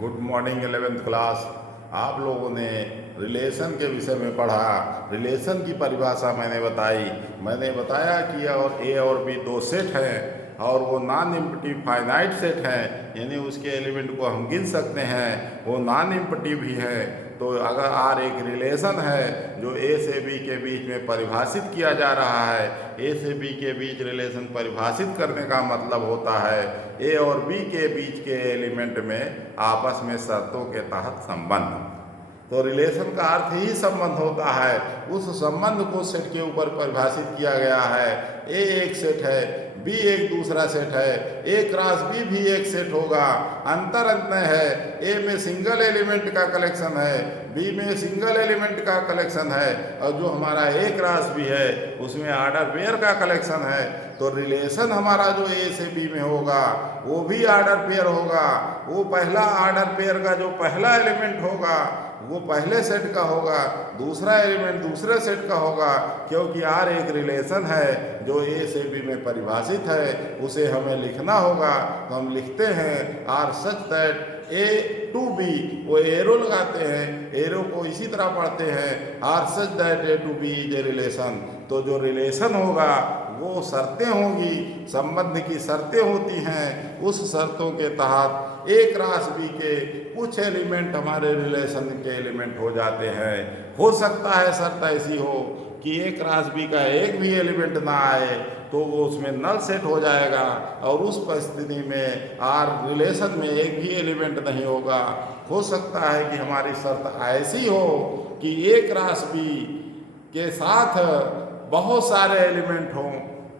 Good morning 11th class. आप लोगों ने रिलेशन के विषय में पढ़ा। रिलेशन की परिभाषा मैंने बताया कि और ए और बी दो सेट हैं और वो नॉन इम्पटिव फाइनाइट सेट हैं, यानी उसके एलिमेंट को हम गिन सकते हैं, वो नॉन इम्पटिव भी है। तो अगर आर एक रिलेशन है जो ए से बी के बीच में परिभाषित किया जा रहा है, ए से बी के बीच रिलेशन परिभाषित करने का मतलब होता है ए और बी के बीच के एलिमेंट में आपस में शर्तों के तहत संबंध। तो रिलेशन का अर्थ ही संबंध होता है। उस संबंध को सेट के ऊपर परिभाषित किया गया है। ए एक सेट है, बी एक दूसरा सेट है, ए क्रॉस बी भी एक सेट होगा। अंतर इतना है, ए में सिंगल एलिमेंट का कलेक्शन है, बी में सिंगल एलिमेंट का कलेक्शन है, और जो हमारा ए क्रॉस बी है उसमें आर्डर पेयर का कलेक्शन है। तो रिलेशन हमारा जो ए से बी में होगा वो भी आर्डर पेयर होगा। वो पहला आर्डर पेयर का जो पहला एलिमेंट होगा वो पहले सेट का होगा, दूसरा एलिमेंट दूसरे सेट का होगा, क्योंकि आर एक रिलेशन है जो ए से बी में परिभाषित है। उसे हमें लिखना होगा तो हम लिखते हैं R such that A to B, वो एरो लगाते हैं, एरो को इसी तरह पढ़ते हैं R such that A to B is a relation. तो जो रिलेशन होगा वो शर्तें होंगी, संबंध की शर्तें होती हैं। उस शर्तों के तहत ए क्रॉस बी के कुछ एलिमेंट हमारे रिलेशन के एलिमेंट हो जाते हैं। हो सकता है शर्त ऐसी हो कि ए क्रॉस बी का एक भी एलिमेंट ना आए तो वो उसमें नल सेट हो जाएगा, और उस परिस्थिति में आर रिलेशन में एक भी एलिमेंट नहीं होगा। हो सकता है कि हमारी शर्त ऐसी हो कि ए क्रॉस बी के साथ बहुत सारे एलिमेंट हों,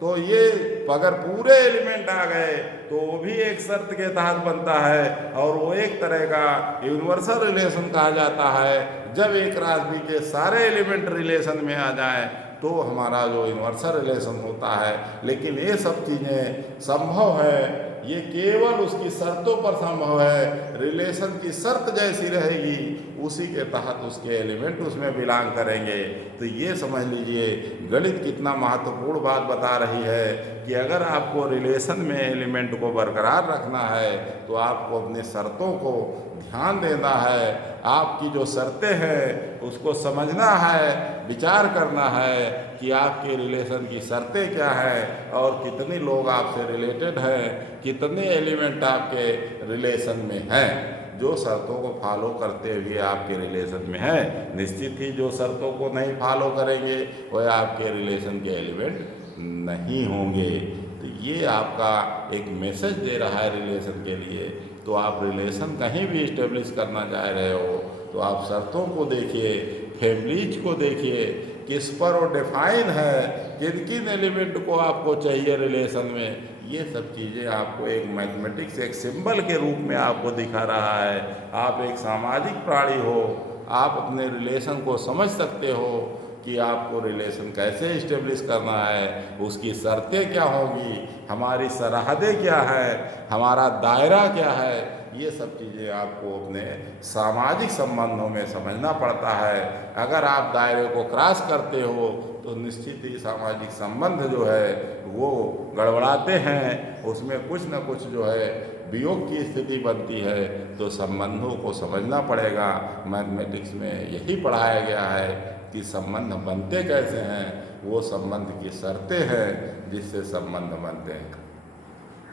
तो ये अगर पूरे एलिमेंट आ गए तो वो भी एक शर्त के तहत बनता है, और वो एक तरह का यूनिवर्सल रिलेशन कहा जाता है। जब ए क्रॉस बी के सारे एलिमेंट रिलेशन में आ जाएं तो हमारा जो यूनिवर्सल रिलेशन होता है। लेकिन ये सब चीज़ें संभव है, ये केवल उसकी शर्तों पर संभव है। रिलेशन की शर्त जैसी रहेगी उसी के तहत उसके एलिमेंट उसमें बिलोंग करेंगे। तो ये समझ लीजिए गणित कितना महत्वपूर्ण बात बता रही है कि अगर आपको रिलेशन में एलिमेंट को बरकरार रखना है तो आपको अपने शर्तों को ध्यान देना है। आपकी जो शर्तें हैं उसको समझना है, विचार करना है कि आपके रिलेशन की शर्तें क्या हैं और कितने लोग आपसे रिलेटेड हैं, कितने एलिमेंट आपके रिलेशन में हैं। जो शर्तों को फॉलो करते हुए आपके रिलेशन में है, निश्चित ही जो शर्तों को नहीं फॉलो करेंगे वह आपके रिलेशन के एलिमेंट नहीं होंगे। तो ये आपका एक मैसेज दे रहा है रिलेशन के लिए। तो आप रिलेशन कहीं भी इस्टेब्लिश करना चाह रहे हो तो आप शर्तों को देखिए, फैमिलीज को देखिए, किस पर वो डिफाइन है, किन किन एलिमेंट को आपको चाहिए रिलेशन में। ये सब चीज़ें आपको एक मैथमेटिक्स एक सिंबल के रूप में आपको दिखा रहा है। आप एक सामाजिक प्राणी हो, आप अपने रिलेशन को समझ सकते हो कि आपको रिलेशन कैसे इस्टेब्लिश करना है, उसकी शर्तें क्या होंगी, हमारी सरहदें क्या है, हमारा दायरा क्या है। ये सब चीज़ें आपको अपने सामाजिक संबंधों में समझना पड़ता है। अगर आप दायरे को क्रॉस करते हो तो निश्चित ही सामाजिक संबंध जो है वो गड़बड़ाते हैं, उसमें कुछ न कुछ जो है वियोग की स्थिति बनती है। तो संबंधों को समझना पड़ेगा। मैथमेटिक्स में यही पढ़ाया गया है कि संबंध बनते कैसे हैं, वो संबंध की शर्तें हैं जिससे संबंध बनते हैं।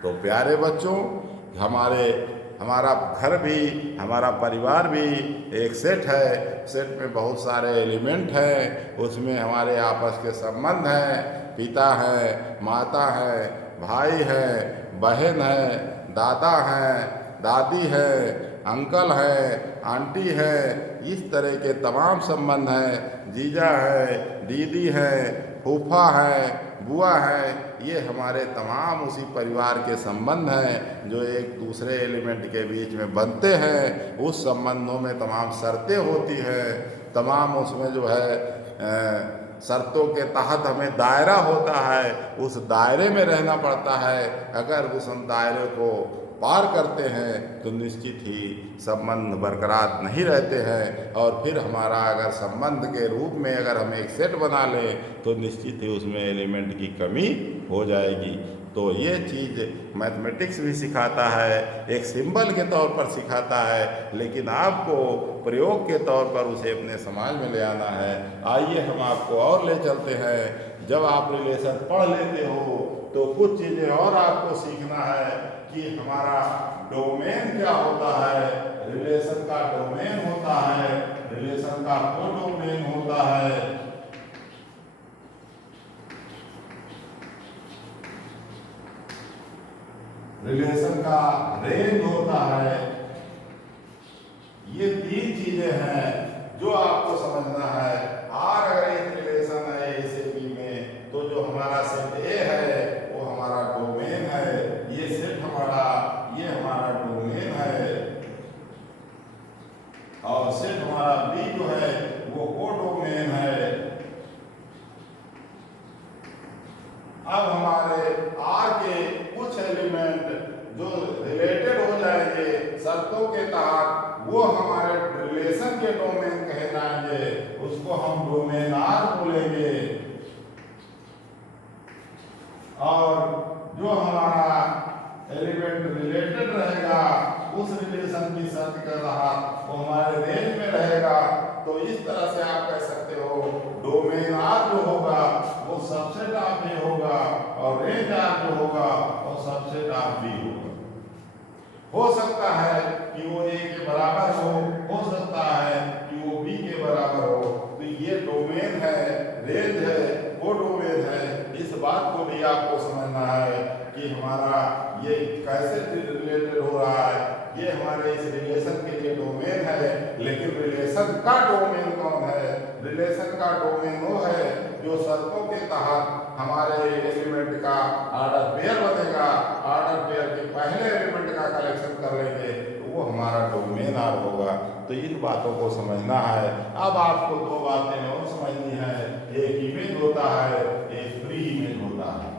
तो प्यारे बच्चों, हमारा घर भी, हमारा परिवार भी एक सेट है। सेट में बहुत सारे एलिमेंट हैं, उसमें हमारे आपस के संबंध हैं, पिता है, माता है, भाई है, बहन है, दादा है, दादी है, अंकल है, आंटी है, इस तरह के तमाम संबंध हैं। जीजा है, दीदी है, फूफा है, बुआ है, ये हमारे तमाम उसी परिवार के संबंध हैं जो एक दूसरे एलिमेंट के बीच में बनते हैं। उस संबंधों में तमाम शर्तें होती हैं, तमाम उसमें जो है शर्तों के तहत हमें दायरा होता है, उस दायरे में रहना पड़ता है। अगर उस हम दायरे को पार करते हैं तो निश्चित ही संबंध बरकरार नहीं रहते हैं, और फिर हमारा अगर संबंध के रूप में अगर हम एक सेट बना लें तो निश्चित ही उसमें एलिमेंट की कमी हो जाएगी। तो ये चीज़ मैथमेटिक्स भी सिखाता है, एक सिंबल के तौर पर सिखाता है, लेकिन आपको प्रयोग के तौर पर उसे अपने समाज में ले आना है। आइए हम आपको और ले चलते हैं। जब आप रिलेशन पढ़ लेते हो तो कुछ चीज़ें और आपको सीखना है कि हमारा डोमेन क्या होता है। रिलेशन का डोमेन होता है, रिलेशन का कोडोमेन होता है, रिलेशन का रेंज होता है। ये तीन चीजें हैं जो आपको समझना है। आर अगर एक रिलेशन है ए से बी में, तो जो हमारा सेट ए है वो हमारा डोमेन है। ये सेट ये हमारा डोमेन है, और सेट हमारा बी जो है वो कोडोमेन है। अब हमारे आर के कुछ एलिमेंट जो रिलेटेड हो जाएंगे शर्तों के तहत, वो हमारे रिलेशन के डोमेन कहे जाएंगे, उसको हम डोमेन आर बोलेंगे। और जो हमारा एलिमेंट रिलेटेड रहेगा उस रिलेशन की शर्त के तहत वो हमारे रेंज में रहेगा। तो इस तरह से आप कह सकते हो डोमेन आर जो होगा वो सबसेट ऑफ ए होगा, और रेंज आर जो होगा वो सबसेट ऑफ बी होगा। हो सकता है कि वो ए के बराबर हो सकता है कि वो बी के बराबर हो। तो ये डोमेन है, रेंज है, वो डोमेन है। इस बात को भी आपको समझना है कि हमारा ये कैसे रिलेटेड हो रहा है। ये हमारे इस रिलेशन के लिए डोमेन है, लेकिन रिलेशन का डोमेन कौन है? रिलेशन का डोमेन वो है जो शर्तों के तहत हमारे एलिमेंट का ऑर्डर पेयर बनेगा। ऑर्डर पेयर के पहले एलिमेंट का कलेक्शन कर लेंगे तो वो हमारा डोमेन आर होगा। तो इन बातों को समझना है। अब आपको दो बातें और समझनी है, एक इमेज होता है, एक फ्री इमेज होता है।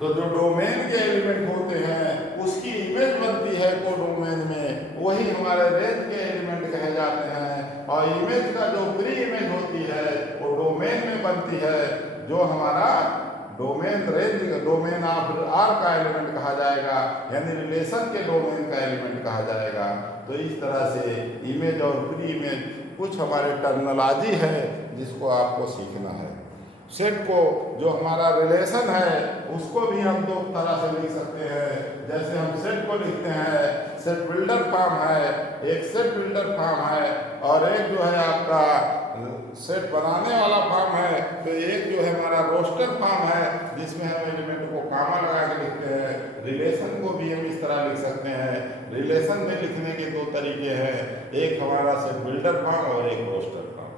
तो जो डोमेन के एलिमेंट होते हैं उसकी इमेज बनती है कोडोमेन में, वही हमारे रेंज के एलिमेंट कहे जाते हैं। और इमेज का जो प्री इमेज होती है वो डोमेन में बनती है, जो हमारा domain range domain of R का एलिमेंट कहा जाएगा, यानी रिलेशन के डोमेन का एलिमेंट कहा जाएगा। तो इस तरह से इमेज और प्री इमेज कुछ हमारे टर्मिनोलॉजी है जिसको आपको सीखना है। सेट को जो हमारा रिलेशन है उसको भी हम दो तरह से लिख सकते हैं। जैसे हम सेट को लिखते हैं, सेट बिल्डर फॉर्म है, एक सेट बिल्डर फॉर्म है, और एक जो है आपका सेट बनाने वाला फॉर्म है। तो एक जो है हमारा रोस्टर फॉर्म है जिसमें हम एलिमेंट को कामा लगा के लिखते हैं। रिलेशन को भी हम इस तरह लिख सकते हैं। रिलेशन में लिखने के दो तरीके हैं, एक हमारा सेट बिल्डर फॉर्म और एक रोस्टर फॉर्म।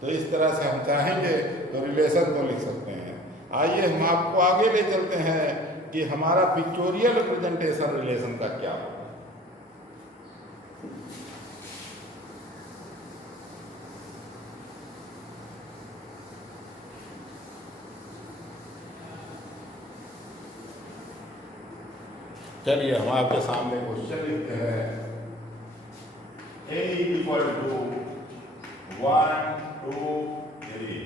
तो इस तरह से हम चाहेंगे तो रिलेशन को लिख सकते हैं। आइए हम आपको आगे ले चलते हैं कि हमारा पिक्चोरियल रिप्रेजेंटेशन रिलेशन का क्या होगा। चलिए हम आपके सामने क्वेश्चन लिखते हैं। A equal to 1 2 3,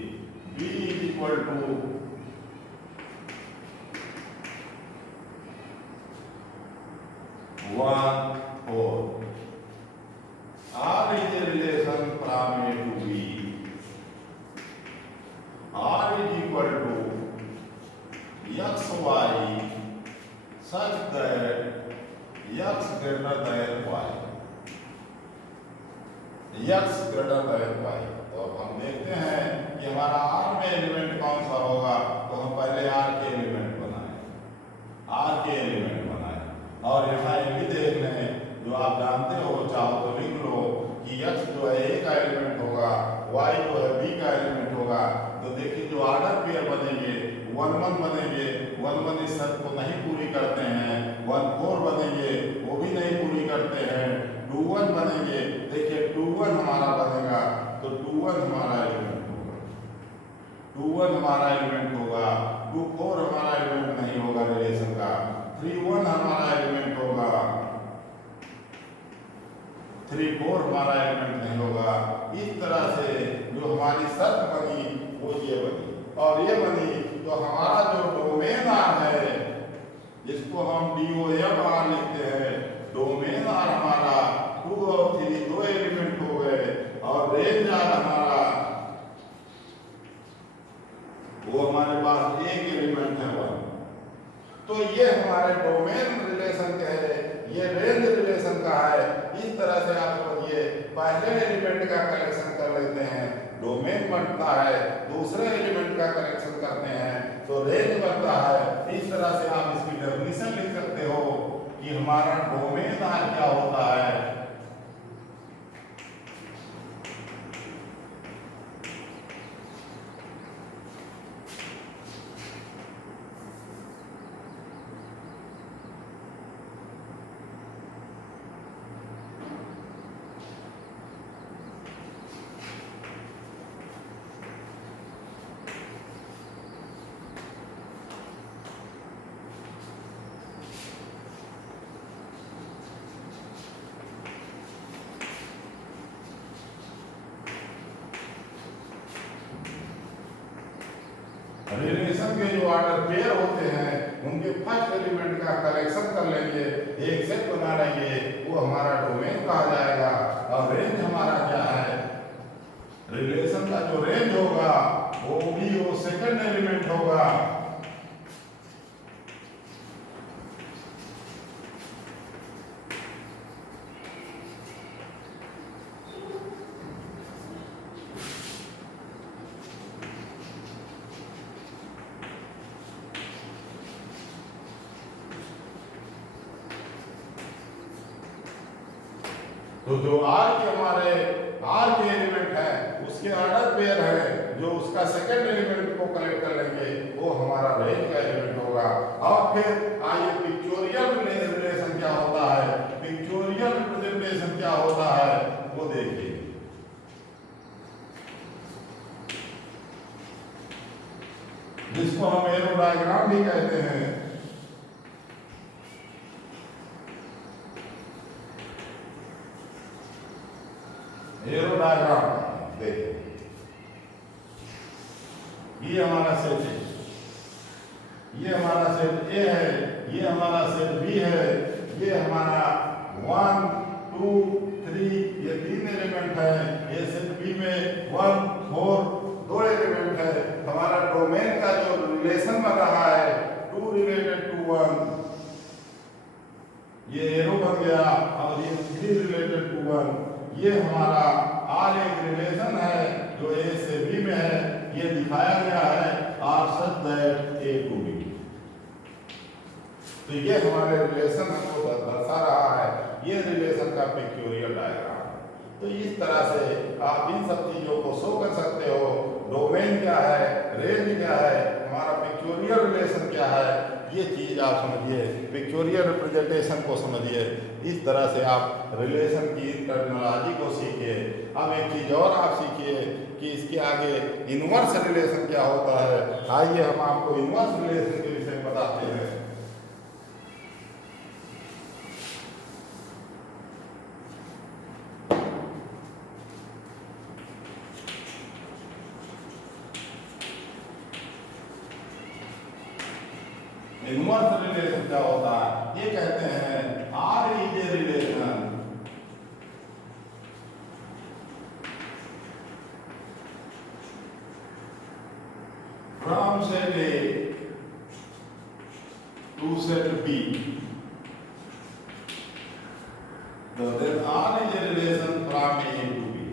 B equal to 1 4। R is a relation from A to B. R is equal to x y such that x greater than y. x greater than y। तो अब हम देखते हैं कि हमारा R में element कौन सा होगा। तो हम पहले R के एलिमेंट बनाए, R के एलिमेंट बनाए, और यहाँ ये भी देख लें, जो आप जानते हो चाहो तो लिख लो कि x जो है A का एलिमेंट होगा, y जो है B का एलिमेंट होगा। तो देखिए जो ऑर्डर पेयर बनेंगे 1 1 बनेंगे, 1 1 इस शर्त को नहीं पूरी करते हैं। 1 4 बनेंगे, वो भी नहीं पूरी करते हैं। 2 1 बनेंगे, देखिए 2 1 हमारा बनेगा, तो 2 1 हमारा एलिमेंट होगा, 2 1 हमारा एलिमेंट होगा। 2 4 हमारा एलिमेंट नहीं होगा रिलेशन का। 3 1 हमारा एलिमेंट होगा, 3 4 हमारा एलिमेंट नहीं होगा। इस तरह से जो हमारी शर्त बनी वो ये बनी, और ये बनी तो हमारा जो डोमेन आर है, जिसको हम DOM आर लिखते हैं, डोमेन आर हमारा 2 और 3 दो एलिमेंट हो गए, और रेंज आर हमारा वो हमारे पास एक एलिमेंट है 1। तो ये हमारे डोमेन रिलेशन के है, ये रेंज रिलेशन का है। इस तरह से आप समझिए, पहले एलिमेंट का कलेक्शन कर लेते हैं, डोमेन बनता है, दूसरे एलिमेंट का कलेक्शन करते हैं तो रेंज बनता है। इस तरह से आप इसकी डेफिनेशन लिख सकते हो कि हमारा डोमेन आर क्या होता है। रिलेशन के जो ऑर्डर पेयर होते हैं उनके फर्स्ट एलिमेंट का कलेक्शन कर लेंगे, एक सेट बना लेंगे, वो हमारा डोमेन कहा जाएगा। और रेंज हमारा क्या है, रिलेशन का जो रेंज होगा वो भी वो सेकंड एलिमेंट होगा। तो जो आर के एलिमेंट है उसके ऑर्डर पेयर है, जो उसका सेकंड एलिमेंट को कलेक्ट कर लेंगे वो हमारा रेंज का एलिमेंट होगा। और फिर आइए पिक्चोरियल रिलेशन क्या होता है, पिक्चोरियल रिप्रेजेंटेशन क्या होता है वो देखिए। जिसको हम एरो डायग्राम भी कहते हैं। एरो डायग्राम देखिए, ये हमारा सेट है, ये हमारा सेट ए है, ये हमारा सेट बी है, ये हमारा 1 2 3 ये 3 एलिमेंट है, ये सेट बी में 1 4 दो एलिमेंट है। हमारा डोमेन का जो रिलेशन बन रहा है 2 रिलेटेड टू 1, ये एरो बन गया, और ये 3 रिलेटेड टू 1। ये हमारा आर एक रिलेशन है जो ए से बी में है, ये दिखाया गया है R such that A to B. तो ये हमारे रिलेशन को दर्शा रहा है, ये रिलेशन का पिक्चोरियल डायग्राम। तो इस तरह से आप इन सब चीजों को शो कर सकते हो, डोमेन क्या है, रेंज क्या है, हमारा पिक्चोरियल रिलेशन क्या है, ये चीज आप समझिए, पिक्चोरियल रिप्रेजेंटेशन को समझिए। इस तरह से आप रिलेशन की टर्मिनोलॉजी को सीखिए। अब एक चीज और आप सीखिए कि इसके आगे इनवर्स रिलेशन क्या होता है। आइए हम आपको इनवर्स रिलेशन के विषय में बताते हैं। इनवर्स रिलेशन क्या होता है, ये कहते हैं R is a relation from set A to set B. तो then R is a relation from A to B.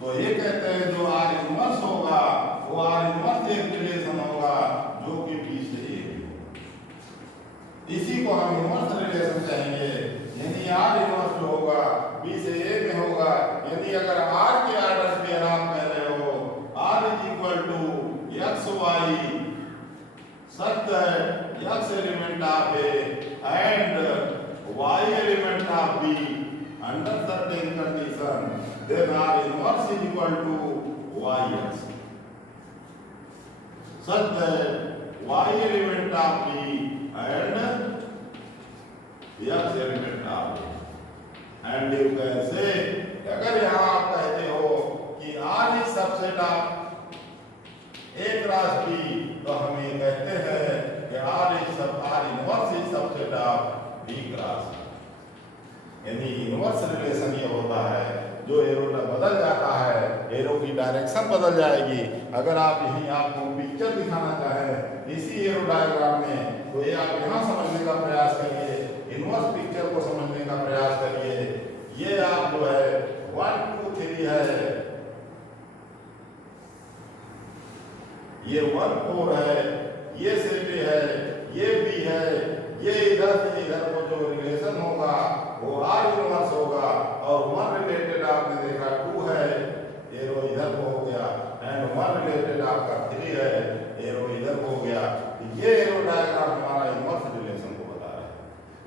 तो ये कहते हैं जो आर इनवर्स होगा वो आर इनवर्स एक रिलेशन होगा जो कि बी से ए। इसी को हम इनवर्स रिलेशन कहेंगे, यानी आर इनवर्स जो होगा बी से ए में होगा। यानी अगर आर के ऑर्डर पे आप कह रहे हो R is equal to X Y such that x element of A and y element of B under certain condition, then R inverse is equal to yx such that y element of B and x element of A। And you can say, अगर यहाँ आप कहते हो कि R is subset of A cross B, तो हम ये कहते हैं कि R inverse is subset of B cross. यानी इनवर्स रिलेशन ये होता है, जो एरो बदल जाता है, एरो की डायरेक्शन बदल जाएगी। अगर आप यहीं आपको पिक्चर दिखाना चाहें इसी एरो डायग्राम में, तो ये आप यहाँ समझने का प्रयास करिए, इनवर्स पिक्चर को समझने का प्रयास करिए। ये आप जो है 1 2 3 है, ये 1 4 है, ये सेट है, ये बी है, ये इधर से इधर को जो रिलेशन होगा वो आर इनवर्स होगा। और 1 रिलेटेड आपने देखा 2 है, एरो इधर को हो गया, एंड 1 रिलेटेड आपका 3 है, एरो इधर को हो गया। ये एरो डायग्राम हमारा इनवर्स रिलेशन को बता रहा है।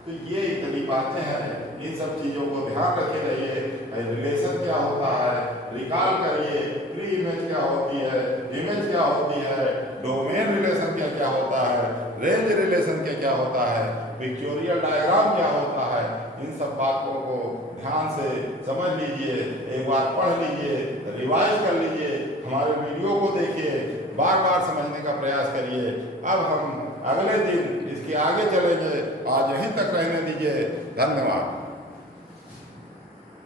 तो ये इतनी बातें हैं, इन सब चीजों को ध्यान रखे रहिए। रिलेशन क्या होता है रिकॉल करिए, प्री इमेज क्या होती है, इमेज क्या होती है, डोमेन रिलेशन क्या क्या होता है, रेंज रिलेशन क्या क्या होता है, पिक्चोरियल डायग्राम क्या होता है। इन सब बातों को ध्यान से समझ लीजिए, एक बार पढ़ लीजिए, रिवाइज कर लीजिए, हमारे वीडियो को देखिए, बार बार समझने का प्रयास करिए। अब हम अगले दिन इसके आगे चलेंगे, आज यहीं तक रहने दीजिए। धन्यवाद।